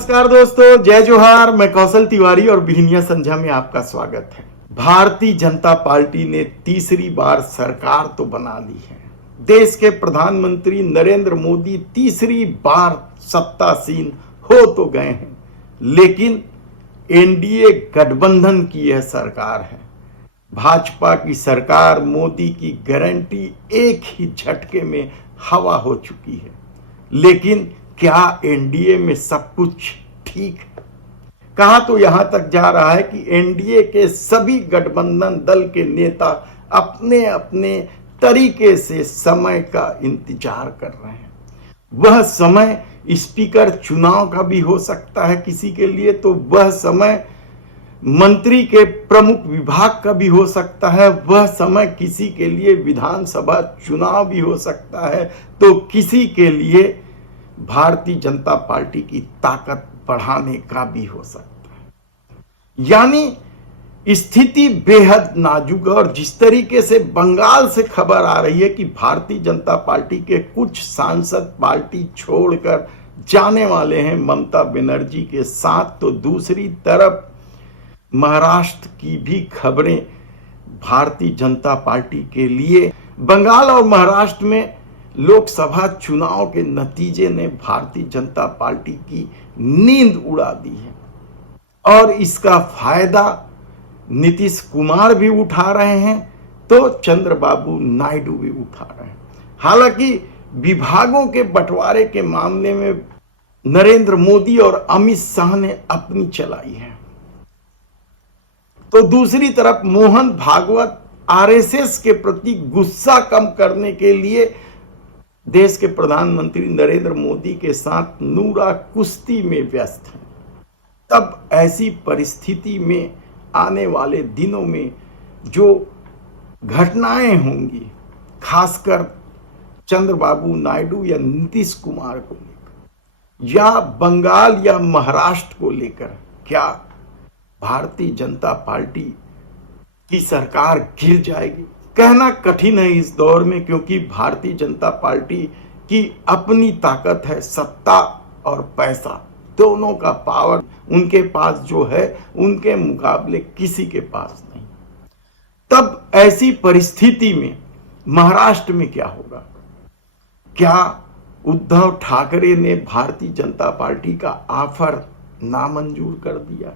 नमस्कार दोस्तों, जय जोहार। मैं कौशल तिवारी और बिहनिया संध्या में आपका स्वागत है। भारतीय जनता पार्टी ने तीसरी बार सरकार तो बना ली है। देश के प्रधानमंत्री नरेंद्र मोदी तीसरी बार सत्तासीन हो तो गए हैं, लेकिन एनडीए गठबंधन की यह सरकार है। भाजपा की सरकार मोदी की गारंटी एक ही झटके में हवा हो चुकी है। लेकिन क्या एनडीए में सब कुछ ठीक है? कहा तो यहां तक जा रहा है कि एनडीए के सभी गठबंधन दल के नेता अपने अपने तरीके से समय का इंतजार कर रहे हैं। वह समय स्पीकर चुनाव का भी हो सकता है किसी के लिए, तो वह समय मंत्री के प्रमुख विभाग का भी हो सकता है, वह समय किसी के लिए विधानसभा चुनाव भी हो सकता है, तो किसी के लिए भारतीय जनता पार्टी की ताकत बढ़ाने का भी हो सकता है। यानी स्थिति बेहद नाजुक है। और जिस तरीके से बंगाल से खबर आ रही है कि भारतीय जनता पार्टी के कुछ सांसद पार्टी छोड़कर जाने वाले हैं ममता बनर्जी के साथ, तो दूसरी तरफ महाराष्ट्र की भी खबरें भारतीय जनता पार्टी के लिए, बंगाल और महाराष्ट्र में लोकसभा चुनाव के नतीजे ने भारतीय जनता पार्टी की नींद उड़ा दी है और इसका फायदा नीतीश कुमार भी उठा रहे हैं, तो चंद्रबाबू नायडू भी उठा रहे हैं। हालांकि विभागों के बंटवारे के मामले में नरेंद्र मोदी और अमित शाह ने अपनी चलाई है, तो दूसरी तरफ मोहन भागवत आरएसएस के प्रति गुस्सा कम करने के लिए देश के प्रधानमंत्री नरेंद्र मोदी के साथ नूरा कुश्ती में व्यस्त हैं। तब ऐसी परिस्थिति में आने वाले दिनों में जो घटनाएं होंगी, खासकर चंद्रबाबू नायडू या नीतीश कुमार को लेकर या बंगाल या महाराष्ट्र को लेकर, क्या भारतीय जनता पार्टी की सरकार गिर जाएगी? कहना कठिन है इस दौर में, क्योंकि भारतीय जनता पार्टी की अपनी ताकत है। सत्ता और पैसा दोनों का पावर उनके पास जो है, उनके मुकाबले किसी के पास नहीं। तब ऐसी परिस्थिति में महाराष्ट्र में क्या होगा? क्या उद्धव ठाकरे ने भारतीय जनता पार्टी का ऑफर नामंजूर कर दिया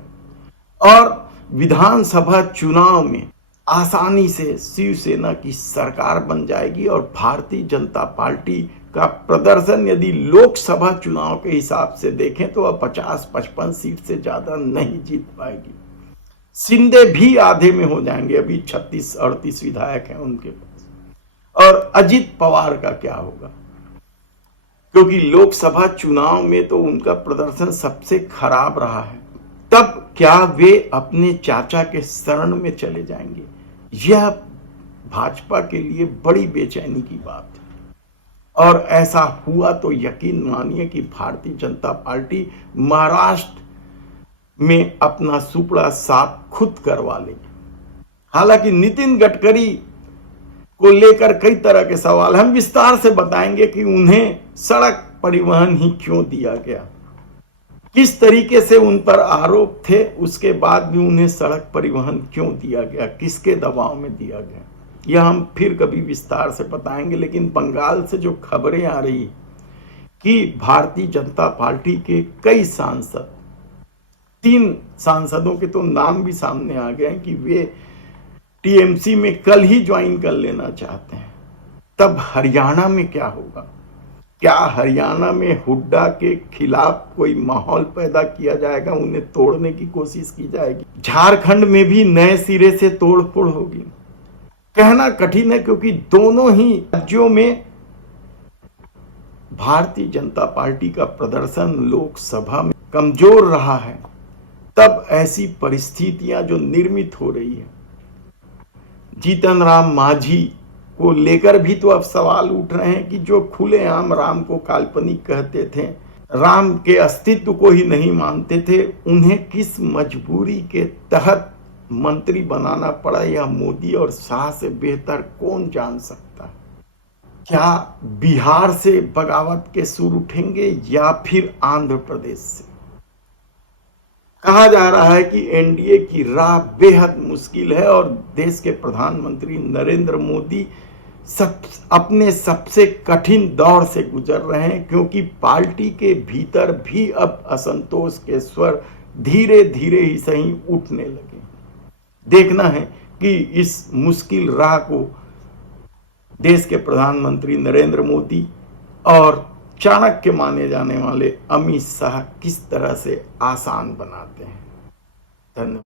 और विधानसभा चुनाव में आसानी से शिवसेना की सरकार बन जाएगी और भारतीय जनता पार्टी का प्रदर्शन यदि लोकसभा चुनाव के हिसाब से देखें तो वह 50-55 सीट से ज्यादा नहीं जीत पाएगी। शिंदे भी आधे में हो जाएंगे, अभी 36-38 विधायक हैं उनके पास। और अजित पवार का क्या होगा? क्योंकि लोकसभा चुनाव में तो उनका प्रदर्शन सबसे खराब रहा है। तब क्या वे अपने चाचा के शरण में चले जाएंगे? यह भाजपा के लिए बड़ी बेचैनी की बात है। और ऐसा हुआ तो यकीन मानिए कि भारतीय जनता पार्टी महाराष्ट्र में अपना सुपड़ा साफ खुद करवा लेगी। हालांकि नितिन गडकरी को लेकर कई तरह के सवाल हम विस्तार से बताएंगे कि उन्हें सड़क परिवहन ही क्यों दिया गया, किस तरीके से उन पर आरोप थे, उसके बाद भी उन्हें सड़क परिवहन क्यों दिया गया, किसके दबाव में दिया गया, यह हम फिर कभी विस्तार से बताएंगे। लेकिन बंगाल से जो खबरें आ रही कि भारतीय जनता पार्टी के कई सांसद, 3 सांसदों के तो नाम भी सामने आ गए कि वे टीएमसी में कल ही ज्वाइन कर लेना चाहते हैं। तब हरियाणा में क्या होगा? क्या हरियाणा में हुड्डा के खिलाफ कोई माहौल पैदा किया जाएगा, उन्हें तोड़ने की कोशिश की जाएगी? झारखंड में भी नए सिरे से तोड़फोड़ होगी? कहना कठिन है, क्योंकि दोनों ही राज्यों में भारतीय जनता पार्टी का प्रदर्शन लोकसभा में कमजोर रहा है। तब ऐसी परिस्थितियां जो निर्मित हो रही है, जीतन राम मांझी को लेकर भी तो अब सवाल उठ रहे हैं कि जो खुलेआम राम को काल्पनिक कहते थे, राम के अस्तित्व को ही नहीं मानते थे, उन्हें किस मजबूरी के तहत मंत्री बनाना पड़ा, यह मोदी और शाह से बेहतर कौन जान सकता है। क्या बिहार से बगावत के सुर उठेंगे या फिर आंध्र प्रदेश से? कहा जा रहा है कि एनडीए की राह बेहद मुश्किल है और देश के प्रधानमंत्री नरेंद्र मोदी अपने सबसे कठिन दौर से गुजर रहे हैं, क्योंकि पार्टी के भीतर भी अब असंतोष के स्वर धीरे धीरे ही सही उठने लगे। देखना है कि इस मुश्किल राह को देश के प्रधानमंत्री नरेंद्र मोदी और चाणक्य माने जाने वाले अमित शाह किस तरह से आसान बनाते हैं। धन्यवाद।